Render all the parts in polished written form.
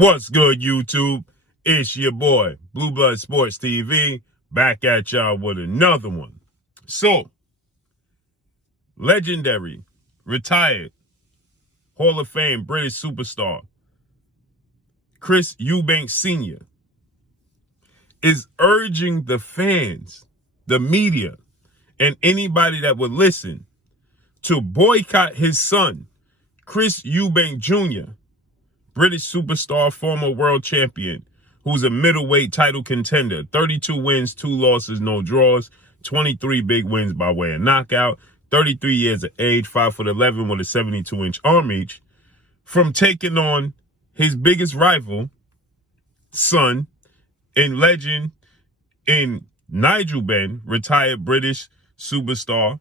What's good, YouTube? It's your boy, Blue Blood Sports TV, back at y'all with another one. So, legendary, retired, Hall of Fame British superstar, Chris Eubanks Sr. is urging the fans, the media, and anybody that would listen to boycott his son, Chris Eubanks Jr., British superstar, former world champion, who's a middleweight title contender. 32 wins, 2 losses, no draws, 23 big wins by way of knockout, 33 years of age, 5'11" with a 72-inch arm reach, from taking on his biggest rival, son, and legend in Nigel Benn, retired British superstar,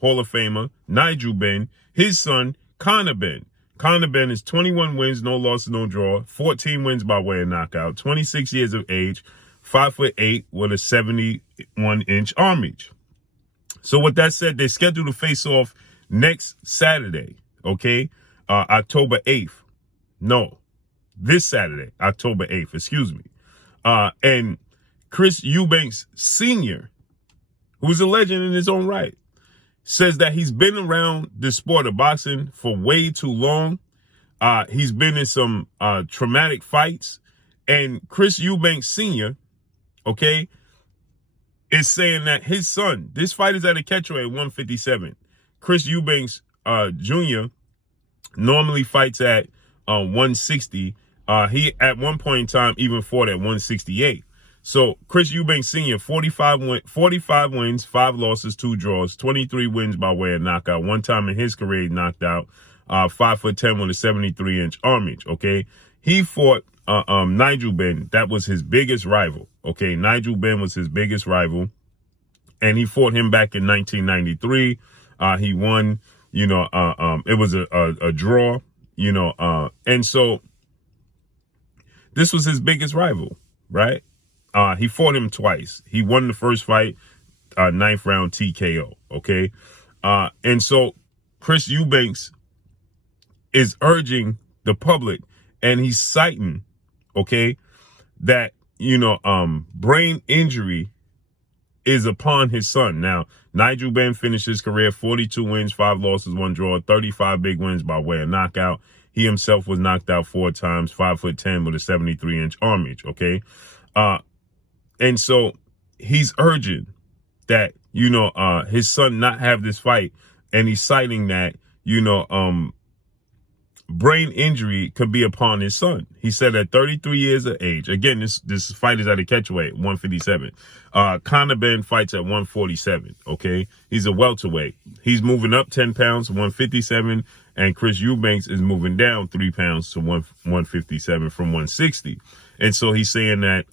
Hall of Famer, Nigel Benn, his son, Conor Benn. Conor Benn is 21 wins, no losses, no draw, 14 wins by way of knockout, 26 years of age, 5'8" with a 71-inch arm reach. So with that said, they scheduled to face off next Saturday, okay? October 8th. No, this Saturday, October 8th, excuse me. And Chris Eubanks Sr., who's a legend in his own right, says that he's been around the sport of boxing for way too long. He's been in some traumatic fights. And Chris Eubanks Sr., okay, is saying that his son, this fight is at a catchweight at 157. Chris Eubanks Jr. normally fights at 160. He, at one point in time, even fought at 168. So Chris Eubanks Sr., 45 wins, 5 losses, 2 draws, 23 wins by way of knockout. One time in his career, he knocked out 5'10" with a 73-inch arm reach, okay? He fought Nigel Benn. That was his biggest rival, okay? Nigel Benn was his biggest rival, and he fought him back in 1993. He won, it was a draw, and so this was his biggest rival, right? He fought him twice. He won the first fight, 9th round TKO, okay? And so Chris Eubanks is urging the public, and he's citing, okay, that, brain injury is upon his son. Now, Nigel Benn finished his career 42 wins, 5 losses, 1 draw, 35 big wins by way of knockout. He himself was knocked out 4 times, 5'10" with a 73-inch arm reach, okay? And so he's urging that, his son not have this fight. And he's citing that, brain injury could be upon his son. He said at 33 years of age, again, this fight is at a catchweight, 157. Conor Benn fights at 147, okay? He's a welterweight. He's moving up 10 pounds, 157, and Chris Eubanks is moving down 3 pounds to 157 from 160. And so he's saying that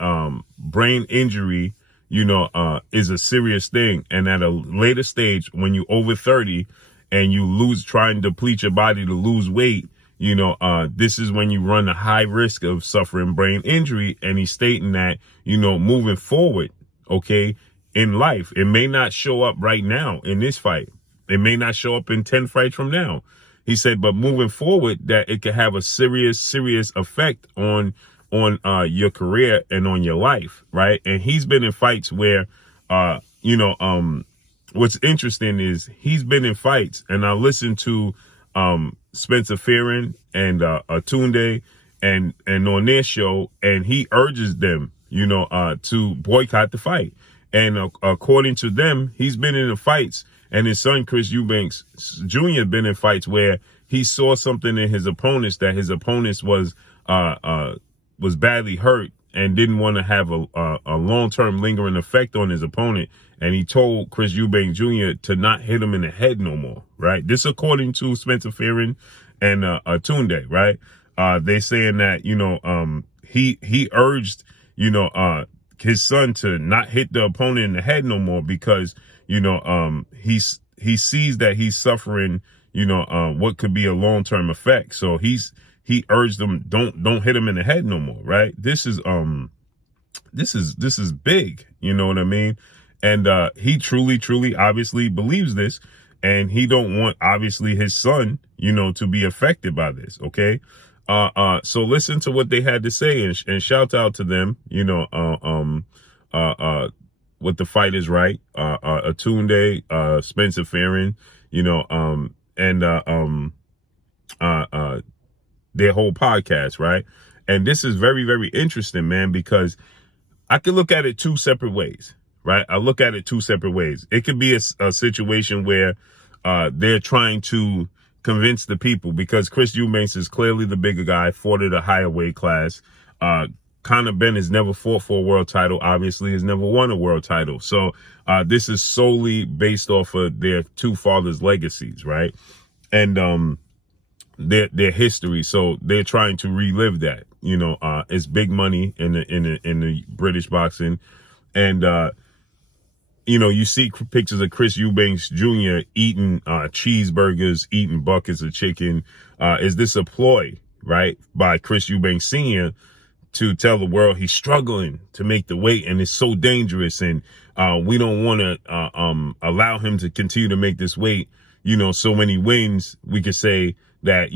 brain injury, is a serious thing. And at a later stage, when you over 30 and you try and deplete your body to lose weight, this is when you run a high risk of suffering brain injury. And he's stating that, moving forward, okay, in life, it may not show up right now in this fight. It may not show up in 10 fights from now. He said, but moving forward, that it could have a serious effect on your career and on your life, right? And he's been in fights where, what's interesting is he's been in fights, and I listened to Spencer Fearon and Tunde and on their show, and he urges them, to boycott the fight. And according to them, he's been in the fights, and his son Chris Eubanks Jr. been in fights where he saw something in his opponents that his opponents was badly hurt and didn't want to have a long-term lingering effect on his opponent. And he told Chris Eubanks Jr. to not hit him in the head no more, right? This according to Spencer Fearon and Tunde, right? They saying that, he urged, his son to not hit the opponent in the head no more because, he sees that he's suffering, what could be a long-term effect. So he urged them, don't hit him in the head no more, right? This is big, you know what I mean? And he truly, obviously believes this, and he don't want, obviously, his son, to be affected by this, okay? So listen to what they had to say, and shout out to them, with the Fight is Right, Atunde, Spencer Farron, and their whole podcast, right? And this is very, very interesting, man, because I could look at it two separate ways, right? I look at it two separate ways. It could be a situation where they're trying to convince the people, because Chris Eubanks is clearly the bigger guy, fought at a higher weight class. Conor Benn has never fought for a world title, obviously has never won a world title. So this is solely based off of their two fathers' legacies, right? And their history. So they're trying to relive that. It's big money in the British boxing. And you see pictures of Chris Eubanks Jr. eating cheeseburgers, eating buckets of chicken. Is this a ploy, right, by Chris Eubanks Sr. to tell the world he's struggling to make the weight and it's so dangerous, and we don't want to allow him to continue to make this weight? So when he wins, we could say that,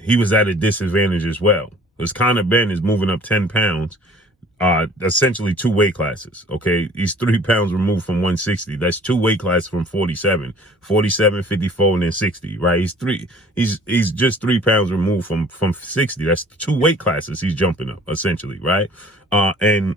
he was at a disadvantage as well. Because Conor Benn is moving up 10 pounds. Essentially 2 weight classes. Okay. He's 3 pounds removed from 160. That's 2 weight classes from 47, 54, and then 60, right? He's just 3 pounds removed from 60. That's 2 weight classes he's jumping up, essentially, right? And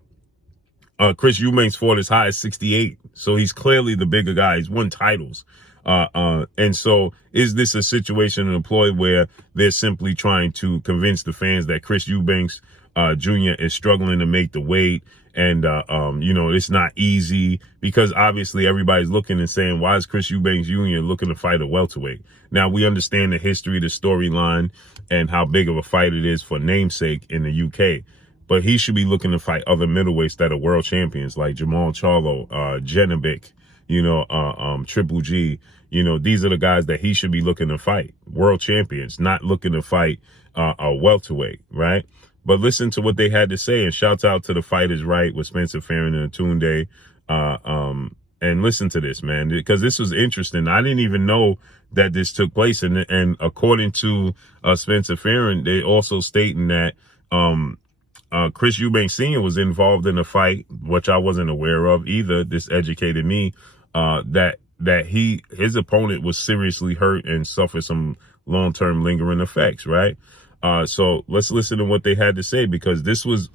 Chris Eubanks fought as high as 68. So he's clearly the bigger guy. He's won titles. And so is this a situation, an employee, where they're simply trying to convince the fans that Chris Eubanks Jr. is struggling to make the weight, and it's not easy, because obviously everybody's looking and saying, why is Chris Eubanks Jr. looking to fight a welterweight? Now, we understand the history, the storyline, and how big of a fight it is for namesake in the UK, but he should be looking to fight other middleweights that are world champions, like Jamal Charlo, Genovic, Triple G. These are the guys that he should be looking to fight, world champions, not looking to fight a welterweight, right? But listen to what they had to say, and shouts out to the Fight is Right with Spencer Farron and Atunde. And listen to this, man, because this was interesting. I didn't even know that this took place. And according to Spencer Farron, they also stating that Chris Eubanks Sr. was involved in a fight, which I wasn't aware of either. This educated me that his opponent was seriously hurt and suffered some long-term lingering effects, right? So let's listen to what they had to say, because this was,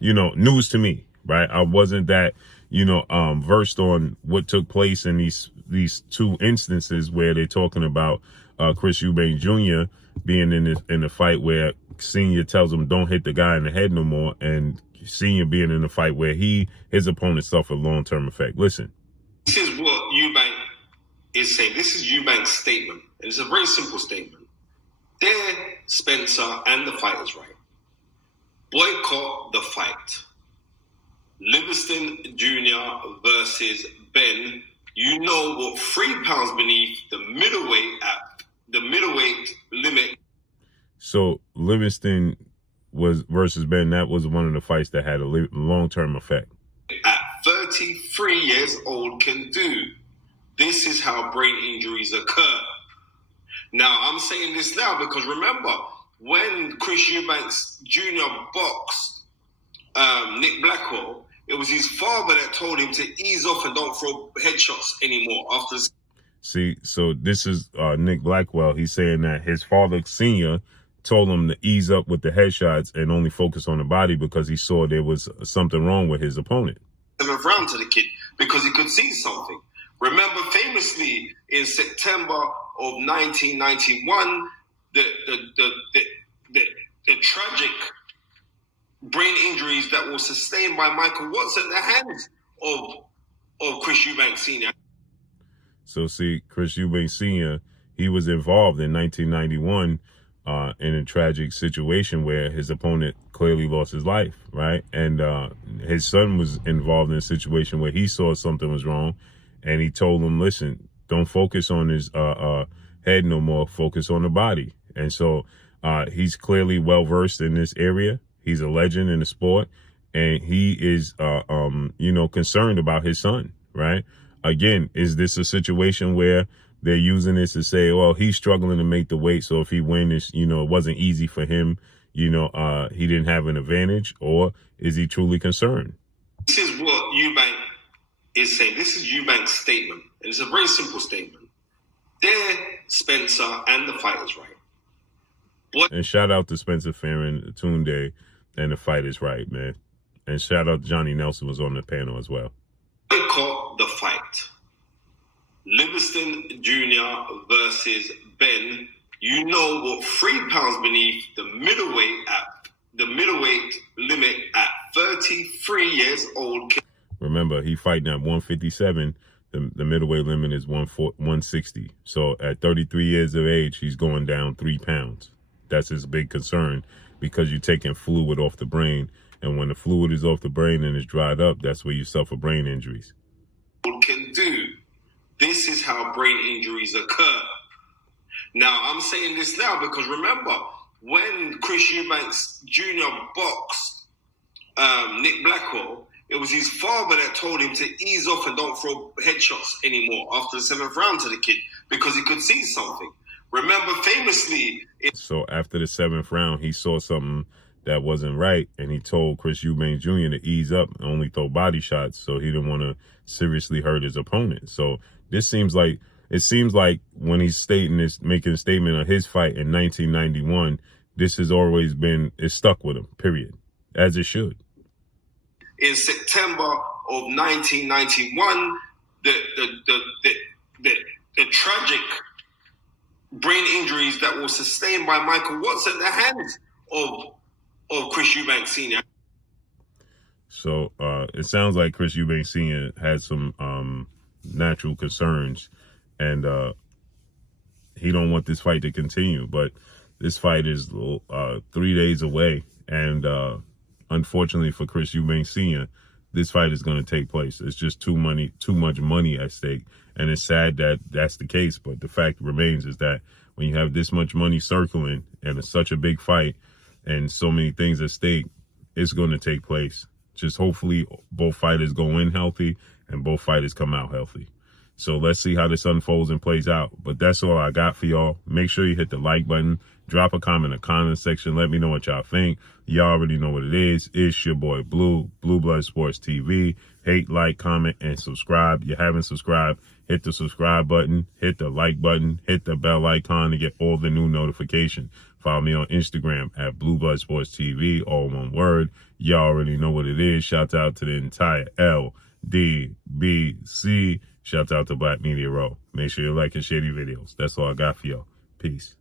news to me, right? I wasn't that, versed on what took place in these 2 instances where they're talking about Chris Eubanks Jr. being in the fight where Senior tells him don't hit the guy in the head no more, and Senior being in the fight where his opponent suffered long-term effect. Listen. This is what Eubanks is saying. This is Eubanks' statement. And it's a very simple statement. There, Spencer and the Fight is Right. Boycott the fight. Livingston Jr. versus Benn. You know what, 3 pounds beneath the middleweight at the middleweight limit. So Livingston versus Benn. That was one of the fights that had a long-term effect. At 33 years old can do. This is how brain injuries occur. Now, I'm saying this now because remember, when Chris Eubanks Jr. boxed Nick Blackwell, it was his father that told him to ease off and don't throw headshots anymore after. See, so this is Nick Blackwell. He's saying that his father, Senior, told him to ease up with the headshots and only focus on the body because he saw there was something wrong with his opponent. 7th round to the kid because he could see something. Remember, famously in September of 1991, the tragic brain injuries that were sustained by Michael Watts at the hands of Chris Eubanks Sr. So see, Chris Eubanks Sr., he was involved in 1991 in a tragic situation where his opponent clearly lost his life, right? And his son was involved in a situation where he saw something was wrong, and he told him, listen, don't focus on his head no more, focus on the body. And so he's clearly well-versed in this area. He's a legend in the sport, and he is, concerned about his son, right? Again, is this a situation where they're using this to say, well, he's struggling to make the weight, so if he wins, you know, it wasn't easy for him, you know, he didn't have an advantage, or is he truly concerned? This is what Eubanks is saying. This is Eubanks' statement. And it's a very simple statement. There, Spencer and the fight is right. And shout out to Spencer Farron, Tunde, and the fight is right, man. And shout out to Johnny Nelson was on the panel as well. Boycott the fight. Livingston Jr. versus Benn. You know what? 3 pounds beneath the middleweight limit at 33 years old. Remember, he fighting at 157. The middleweight limit is 160. So at 33 years of age, he's going down 3 pounds. That's his big concern, because you're taking fluid off the brain. And when the fluid is off the brain and it's dried up, that's where you suffer brain injuries. Can do. This is how brain injuries occur. Now, I'm saying this now because remember, when Chris Eubanks Jr. boxed Nick Blackwell, it was his father that told him to ease off and don't throw headshots anymore after the 7th round to the kid, because he could see something. Remember, famously... So after the 7th round, he saw something that wasn't right, and he told Chris Eubanks Jr. to ease up and only throw body shots, so he didn't want to seriously hurt his opponent. So this seems like, it seems like when he's stating this, making a statement of his fight in 1991, this has always been, it's stuck with him, period, as it should. In September of 1991, the tragic brain injuries that were sustained by Michael Watts at the hands of Chris Eubanks Sr. So it sounds like Chris Eubanks Sr. had some natural concerns, and he don't want this fight to continue. But this fight is 3 days away, and unfortunately for Chris Eubanks Sr., this fight is going to take place. It's just too much money at stake, and it's sad that that's the case. But the fact remains is that when you have this much money circling and it's such a big fight and so many things at stake, it's going to take place. Just hopefully both fighters go in healthy and both fighters come out healthy. So let's see how this unfolds and plays out. But that's all I got for y'all. Make sure you hit the like button. Drop a comment in the comment section. Let me know what y'all think. Y'all already know what it is. It's your boy Blue Blood Sports TV. Hate, like, comment, and subscribe. You haven't subscribed, hit the subscribe button, hit the like button, hit the bell icon to get all the new notifications. Follow me on Instagram at Blue Blood Sports TV, all one word. Y'all already know what it is. Shout out to the entire LDBC. Shout out to Black Media Row. Make sure you like and share these videos. That's all I got for y'all. Peace.